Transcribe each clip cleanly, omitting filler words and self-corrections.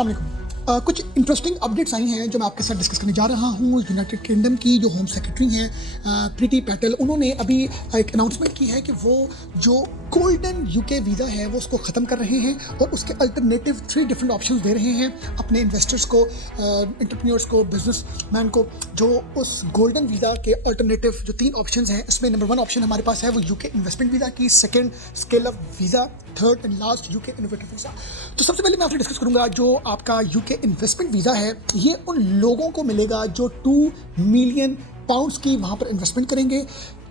अस्सलाम वालेकुम। कुछ इंटरेस्टिंग अपडेट्स आई हैं जो मैं आपके साथ डिस्कस करने जा रहा हूँ। यूनाइटेड किंगडम की जो होम सेक्रेटरी हैं प्रीति पैटेल, उन्होंने अभी एक अनाउंसमेंट की है कि वो जो गोल्डन यूके वीज़ा है वो उसको ख़त्म कर रहे हैं और उसके अल्टरनेटिव 3 डिफरेंट ऑप्शंस दे रहे हैं अपने इन्वेस्टर्स को, एंटरप्रेन्योर्स को, बिजनेसमैन को। जो उस गोल्डन वीज़ा के अल्टरनेटिव जो 3 ऑप्शंस हैं, इसमें नंबर 1 ऑप्शन हमारे पास है वो यूके इन्वेस्टमेंट वीज़ा की, second scale up visa, third and last UK innovative visa. तो सबसे पहले मैं आपसे डिस्कस करूंगा जो आपका यूके इन्वेस्टमेंट वीज़ा है, ये उन लोगों को मिलेगा जो 2 मिलियन पाउंड्स की वहाँ पर इन्वेस्टमेंट करेंगे।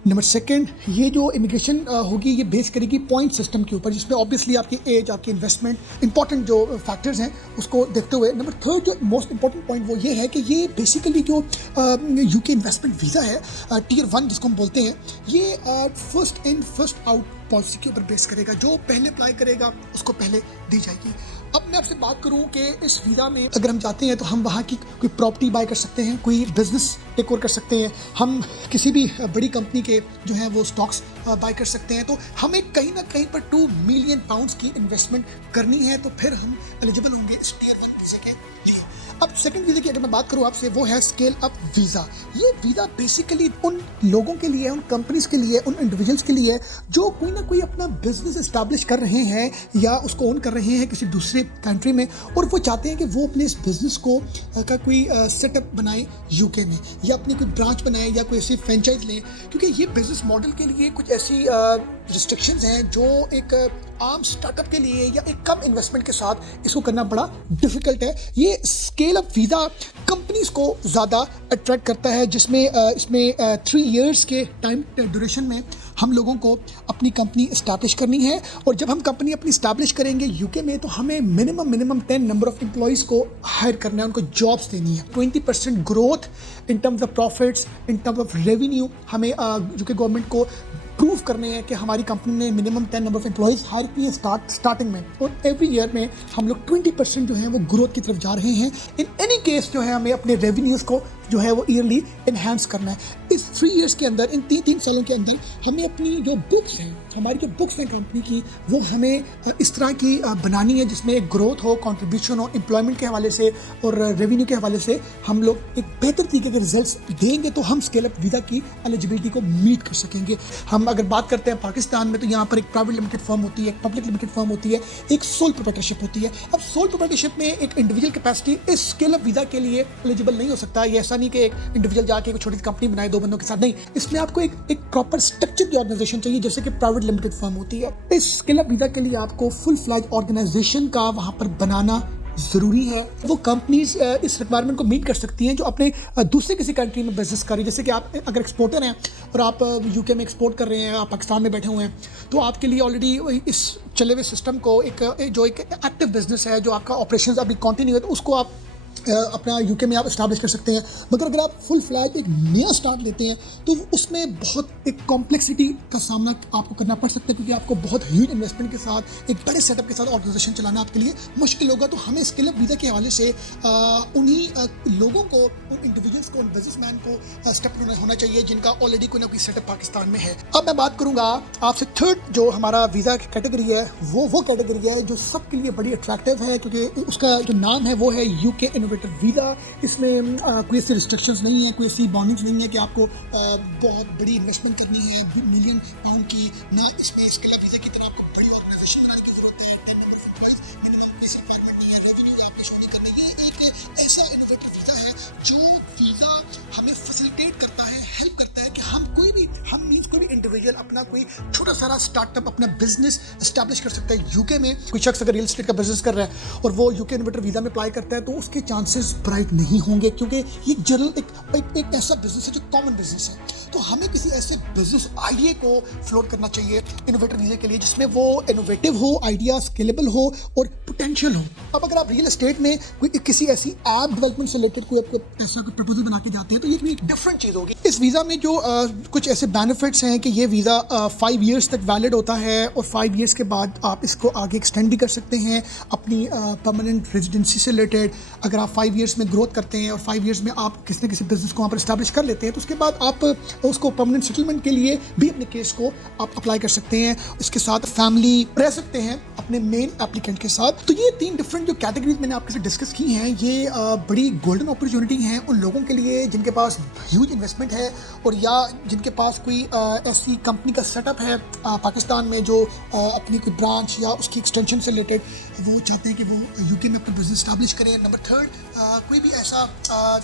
नंबर सेकंड, ये जो इमिग्रेशन होगी ये बेस करेगी पॉइंट सिस्टम के ऊपर, जिसमें ऑब्वियसली आपकी एज, आपकी इन्वेस्टमेंट, इंपॉर्टेंट जो फैक्टर्स हैं उसको देखते हुए। नंबर थर्ड जो मोस्ट इंपॉर्टेंट पॉइंट वो ये है कि ये बेसिकली जो यूके इन्वेस्टमेंट वीज़ा है टियर 1 जिसको हम बोलते हैं, ये first in first out policy के ऊपर बेस करेगा। जो पहले अप्लाई करेगा उसको पहले दी जाएगी। अब मैं आपसे बात करूं कि इस वीज़ा में अगर हम जाते हैं तो हम वहाँ की कोई प्रॉपर्टी बाय कर सकते हैं, कोई बिजनेस टेक ओवर कर सकते हैं, हम किसी भी बड़ी कंपनी के जो है वो स्टॉक्स बाय कर सकते हैं। तो हमें कहीं ना कहीं पर 2 मिलियन पाउंड्स की इन्वेस्टमेंट करनी है, तो फिर हम एलिजिबल होंगे इस टियर 1 वीज़ा के लिए। अब सेकंड वीज़ा की अगर मैं बात करूँ आपसे, वो है स्केल अप वीज़ा। ये वीज़ा बेसिकली उन लोगों के लिए, उन कंपनीज के लिए, उन इंडिविजुअल्स के लिए जो कोई ना कोई अपना बिजनेस इस्टेब्लिश कर रहे हैं या उसको ओन कर रहे हैं किसी दूसरे कंट्री में, और वो चाहते हैं कि वो अपने इस बिजनेस को का कोई सेटअप बनाए यूके में, या अपनी कोई ब्रांच बनाए या कोई ऐसी फ्रेंचाइज लें। क्योंकि ये बिजनेस मॉडल के लिए कुछ ऐसी रिस्ट्रिक्शंस हैं जो एक आम स्टार्टअप के लिए या एक कम इन्वेस्टमेंट के साथ इसको करना बड़ा डिफिकल्ट है। ये स्केल अप वीज़ा कंपनीज को ज़्यादा अट्रैक्ट करता है, जिसमें इसमें 3 इयर्स के टाइम ड्यूरेशन में हम लोगों को अपनी कंपनी इस्टेब्लिश करनी है। और जब हम कंपनी अपनी इस्टेब्लिश करेंगे यूके में, तो हमें मिनिमम 10 नंबर ऑफ एम्प्लॉइज़ को हायर करना है, उनको जॉब्स देनी है। 20% growth in terms of profits, in terms of revenue हमें यूके गवर्नमेंट को प्रूव करने हैं कि हमारी कंपनी ने minimum 10 number of employees hire किए हैं स्टार्टिंग में, और एवरी ईयर में हम लोग 20% जो है वो ग्रोथ की तरफ जा रहे हैं। इन एनी केस जो है हमें अपने रेवेन्यूज़ को जो है वो ईयरली एनहांस करना है। इस 3 इयर्स के अंदर, इन 3 सालों के अंदर हमें अपनी जो बुक्स हैं, हमारी जो बुक्स हैं कंपनी की, वो हमें इस तरह की बनानी है जिसमें एक ग्रोथ हो, कंट्रीब्यूशन हो, एम्प्लॉयमेंट के हवाले से और रेवेन्यू के हवाले से हम लोग एक बेहतर तरीके के रिजल्ट्स देंगे, तो हम स्केल अप वीज़ा की एलिजिबिलिटी को मीट कर सकेंगे। हम अगर बात करते हैं पाकिस्तान में, तो यहाँ पर एक प्राइवेट लिमिटेड फर्म होती है, एक पब्लिक लिमिटेड फर्म होती है, एक सोल प्रोप्राइटरशिप होती है। अब सोल प्रोप्राइटरशिप में एक इंडिविजुअल कैपेसिटी इस स्केल अप वीज़ा के लिए एलिजिबल नहीं हो सकता। ये ऐसा नहीं कि एक इंडिविजुअल जाके एक छोटी सी कंपनी बनाए 2 बंदों के साथ, नहीं। इसमें आपको एक प्रॉपर स्ट्रक्चर्ड ऑर्गेनाइजेशन चाहिए, जैसे कि प्राइवेट लिमिटेड फर्म होती है। इस स्केल अप वीज़ा के लिए आपको फुल फ्लैज ऑर्गेनाइजेशन का वहाँ पर बनाना ज़रूरी है। वो कंपनीज इस रिक्वायरमेंट को मीट कर सकती हैं जो अपने दूसरे किसी कंट्री में बिजनेस कर रही है। जैसे कि आप अगर एक्सपोर्टर हैं और आप यूके में एक्सपोर्ट कर रहे हैं, आप पाकिस्तान में बैठे हुए हैं, तो आपके लिए ऑलरेडी इस चले हुए सिस्टम को एक एक्टिव बिजनेस है जो आपका ऑपरेशन अभी कंटिन्यू है, तो उसको आप अपना यूके में आप इस्टेब्लिश कर सकते हैं। मगर अगर आप फुल फ्लैज एक नया स्टार्ट लेते हैं तो उसमें बहुत एक कॉम्प्लेक्सिटी का सामना आपको करना पड़ सकता है, क्योंकि आपको बहुत ह्यूज इन्वेस्टमेंट के साथ, एक बड़े सेटअप के साथ ऑर्गेनाइजेशन चलाना आपके लिए मुश्किल होगा। तो हमें स्केल अप वीज़ा के हवाले से उन्हीं लोगों को, उन इंडिविजुअल्स को, उन बिजनेसमैन को स्टेप होना चाहिए जिनका ऑलरेडी कोई ना कोई सेटअप पाकिस्तान में है। अब मैं बात करूँगा आपसे थर्ड जो हमारा वीज़ा कैटेगरी है, वो कैटेगरी है जो सबके लिए बड़ी अट्रैक्टिव है, क्योंकि उसका जो नाम है वो है यूके इनोवेटिव वीज़ा। इसमें कोई ऐसी रिस्ट्रिक्शंस नहीं है, कोई ऐसी बाउंडिंग्स नहीं है कि आपको बहुत बड़ी इन्वेस्टमेंट करनी है मिलियन पाउंड की, ना इसमें स्केल अप वीज़ा की तरह आपको बड़ी ऑर्गेनाइजेशन बनाने की जरूरत है, 10 number of employees, minimum visa requirement नहीं है, रेवेन्यू आपने शो नहीं करना। ये एक ऐसा इनोवेटिव वीज़ा है जो वीज़ा हमें फैसिलिटेट करता है, हेल्प करता है कि हम कोई भी इंडिविजुअल अपना कोई छोटा सारा स्टार्टअप, अपना बिजनेस एस्टैब्लिश कर सकता है यूके में। कोई शख्स अगर रियल एस्टेट का बिजनेस कर रहा है और वो यूके इनोवेटिव वीज़ा में अप्लाई करता है, तो उसके चांसेस ब्राइट नहीं होंगे, क्योंकि ये जनरल एक ऐसा बिजनेस है जो कॉमन बिजनेस है। तो हमें किसी ऐसे बिजनेस आइडिया को फ्लोट करना चाहिए इनोवेटिव वीज़ा के लिए, जिसमें वो इनोवेटिव हो, आइडिया स्केलेबल हो और पोटेंशियल हो। अब अगर आप रियल एस्टेट में कोई किसी ऐसी ऐप डेवलपमेंट से रिलेटेड कोई ऐसा कोई प्रपोजल बना के जाते हैं, तो ये भी डिफरेंट चीज़ होगी। इस वीज़ा में जो कुछ ऐसे बेनिफिट्स हैं कि ये वीज़ा 5 इयर्स तक वैलिड होता है और 5 इयर्स के बाद आप इसको आगे एक्सटेंड भी कर सकते हैं अपनी परमानेंट रेजिडेंसी से रिलेटेड। अगर आप 5 इयर्स में ग्रोथ करते हैं और 5 इयर्स में आप किसी न किसी बिजनेस को वहाँ पर इस्टेब्लिश कर लेते हैं तो उसके बाद आप उसको परमानेंट सेटलमेंट के लिए भी अपने केस को आप अप्लाई कर सकते हैं। इसके साथ फैमिली रह सकते हैं अपने मेन एप्लीकेंट के साथ। तो ये 3 डिफरेंट जो कैटेगरीज मैंने आपके साथ डिस्कस की हैं, ये बड़ी गोल्डन अपॉर्चुनिटी हैं उन लोगों के लिए जिनके पास ह्यूज इन्वेस्टमेंट है और या जिनके पास कोई ऐसी कंपनी का सेटअप है पाकिस्तान में जो अपनी कोई ब्रांच या उसकी एक्सटेंशन से रिलेटेड वो चाहते हैं कि वो यूके में अपना बिजनेस स्टैब्लिश करें। नंबर 3, कोई भी ऐसा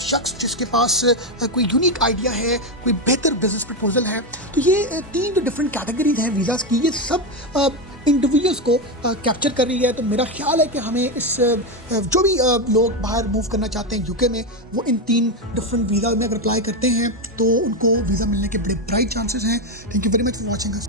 शख्स जिसके पास कोई यूनिक आइडिया है, कोई बेहतर बिजनेस प्रपोजल है। तो ये 3 जो डिफरेंट कैटेगरीज हैं वीज़ाज़ की, ये सब इंडिविजुअल्स को कैप्चर कर रही है। तो मेरा ख्याल है कि हमें इस जो भी लोग बाहर मूव करना चाहते हैं यूके में, वो इन 3 डिफरेंट वीज़ा में अगर अप्लाई करते हैं तो उनको वीज़ा मिलने के बड़े ब्राइट चांसेस हैं। Thank you very much for watching us.